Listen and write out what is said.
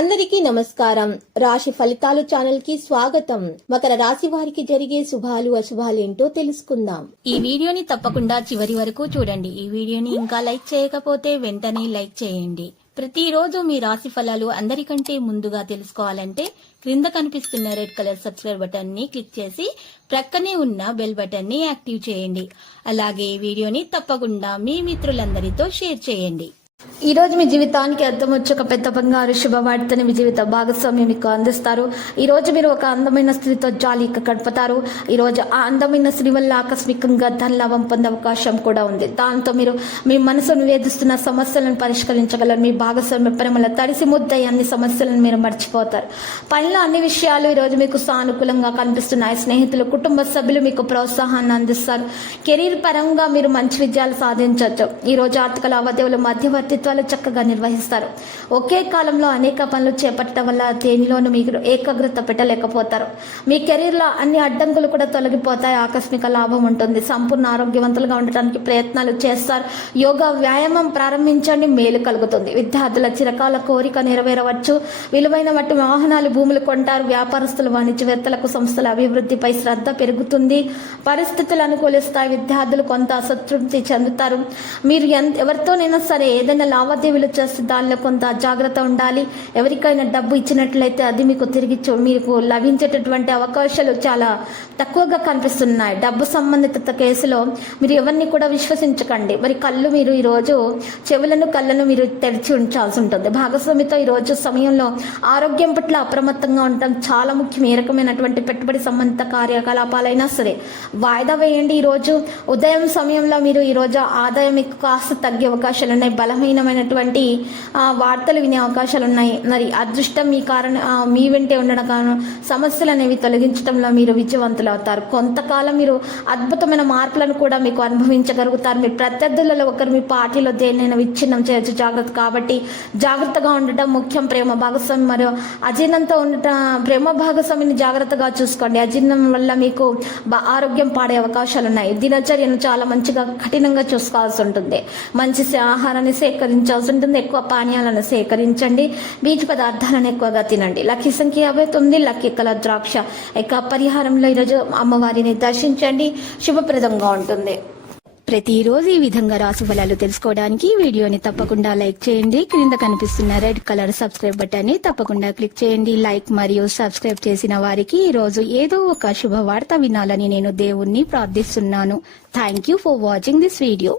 అందరికీ నమస్కారం. రాశి ఫలితాలు ఛానల్ కి స్వాగతం. మకర రాశి వారికి జరిగే శుభాలు అశుభాలు ఏంటో తెలుసుకుందాం. ఈ వీడియోని తప్పకుండా చివరి వరకు చూడండి. ఈ వీడియోని ఇంకా లైక్ చేయకపోతే వెంటనే లైక్ చేయండి. ప్రతిరోజు మీ రాశి ఫలాలు అందరికంటే ముందుగా తెలుసుకోవాలంటే క్రింద కనిపిస్తున్న రెడ్ కలర్ సబ్స్క్రైబ్ బటన్ ని క్లిక్ చేసి ప్రక్కనే ఉన్న బెల్ బటన్ ని యాక్టివ్ చేయండి. అలాగే ఈ వీడియోని తప్పకుండా మీ మిత్రులందరితో షేర్ చేయండి. ఈ రోజు మీ జీవితానికి అర్థం వచ్చి ఒక పెద్ద బంగారు శుభవార్తని మీ జీవిత భాగస్వామి మీకు అందిస్తారు. ఈ రోజు మీరు ఒక అందమైన స్త్రీతో జాలీగా గడుపుతారు. ఈ రోజు ఆ అందమైన స్త్రీ వల్ల ఆకస్మికంగా ధన లాభం పొందే అవకాశం కూడా ఉంది. దాంతో మీరు మీ మనసును వేధిస్తున్న సమస్యలను పరిష్కరించగలరు. మీ భాగస్వామి ప్రేమల తడిసి ముద్దయి అన్ని సమస్యలను మీరు మర్చిపోతారు. పనిలో అన్ని విషయాలు ఈ రోజు మీకు సానుకూలంగా కనిపిస్తున్నాయి. స్నేహితులు, కుటుంబ సభ్యులు మీకు ప్రోత్సాహాన్ని అందిస్తారు. కెరీర్ పరంగా మీరు మంచి విజయాలు సాధించవచ్చు. ఈ రోజు ఆర్థిక లావాదేవీలు మధ్యవర్తిత్వాలు చక్కగా నిర్వహిస్తారు. ఒకే కాలంలో అనేక పనులు చేపట్టడం వల్ల దేనిలోనూ మీరు ఏకాగ్రత పెట్టలేకపోతారు. మీ కెరీర్లో అన్ని అడ్డంకులు కూడా తొలగిపోతాయి. ఆకస్మిక లాభం ఉంటుంది. సంపూర్ణ ఆరోగ్యవంతులుగా ఉండటానికి ప్రయత్నాలు చేస్తారు. యోగా వ్యాయామం ప్రారంభించండి, మేలు కలుగుతుంది. విద్యార్థుల చిరకాల కోరిక నెరవేరవచ్చు. విలువైన మట్టి వాహనాలు, భూములు కొంటారు. వ్యాపారస్తులు, వాణిజ్యవేత్తలకు సంస్థల అభివృద్ధిపై శ్రద్ధ పెరుగుతుంది. పరిస్థితులు అనుకూలిస్తాయి. విద్యార్థులు కొంత అసంతృప్తి చెందుతారు. మీరు ఎవరితోనైనా సరే ఏదైనా లావాదేవీలు చేస్తే దానిలో కొంత జాగ్రత్త ఉండాలి. ఎవరికైనా డబ్బు ఇచ్చినట్లయితే అది మీకు తిరిగి మీకు లభించేటటువంటి అవకాశాలు చాలా తక్కువగా కనిపిస్తున్నాయి. డబ్బు సంబంధిత కేసులో మీరు ఎవరిని కూడా విశ్వసించకండి. మరి మీరు ఈరోజు కళ్ళను మీరు తెరిచి ఉంచాల్సి ఉంటుంది. భాగస్వామితో ఈరోజు సమయంలో ఆరోగ్యం పట్ల అప్రమత్తంగా ఉండటం చాలా ముఖ్యం. ఏ రకమైనటువంటి పెట్టుబడి సంబంధిత కార్యకలాపాలైనా సరే వాయిదా వేయండి. ఈరోజు ఉదయం సమయంలో మీరు ఈరోజు ఆదాయం మీకు కాస్త తగ్గే అవకాశాలు ఉన్నాయి. బలహీనమైనటువంటి వార్తలు వినే అవకాశాలు ఉన్నాయి. మరి అదృష్టం మీ వెంటే ఉండడం కారణం సమస్యలు అనేవి తొలగించడంలో మీరు విజయవంతులు అవుతారు. కొంతకాలం మీరు అద్భుతమైన మార్పులను కూడా మీకు అనుభవించగలుగుతారు. మీరు ప్రత్యర్థులలో ఒకరు మీ పార్టీలో దేన్నైనా విచ్ఛిన్నం చేయొచ్చు. జాగ్రత్త. కాబట్టి జాగ్రత్తగా ఉండటం ముఖ్యం. ప్రేమ భాగస్వామి మరియు అజీర్ణంతో ఉండటం, ప్రేమ భాగస్వామిని జాగ్రత్తగా చూసుకోండి. అజీర్ణం వల్ల మీకు ఆరోగ్యం పాడే అవకాశాలు ఉన్నాయి. దినచర్యను చాలా మంచిగా కఠినంగా చూసుకోవాల్సి ఉంటుంది. మంచి ఆహారాన్ని సేకరించాల్సి ఉంటుంది. ఎక్కువ పానీయాలను సేకరించండి. బీచ్ పదార్థాలను ఎక్కువగా తినండి. లక్కీ సంఖ్య 59. లక్కీ కలర్ ద్రాక్ష. పరిహారంలో ఈరోజు అమ్మవారిని దర్శించండి. శుభప్రదంగా ఉంటుంది. ప్రతిరోజు ఈ విధంగా రాశి ఫలాలు తెలుసుకోవడానికి వీడియోని తప్పకుండా లైక్ చేయండి. క్రింద కనిపిస్తున్న రెడ్ కలర్ సబ్స్క్రైబ్ బటన్ ని తప్పకుండా క్లిక్ చేయండి. లైక్ మరియు సబ్స్క్రైబ్ చేసిన వారికి ఈ రోజు ఏదో ఒక శుభవార్త వినాలని నేను దేవుణ్ణి ప్రార్థిస్తున్నాను. Thank you for watching this video.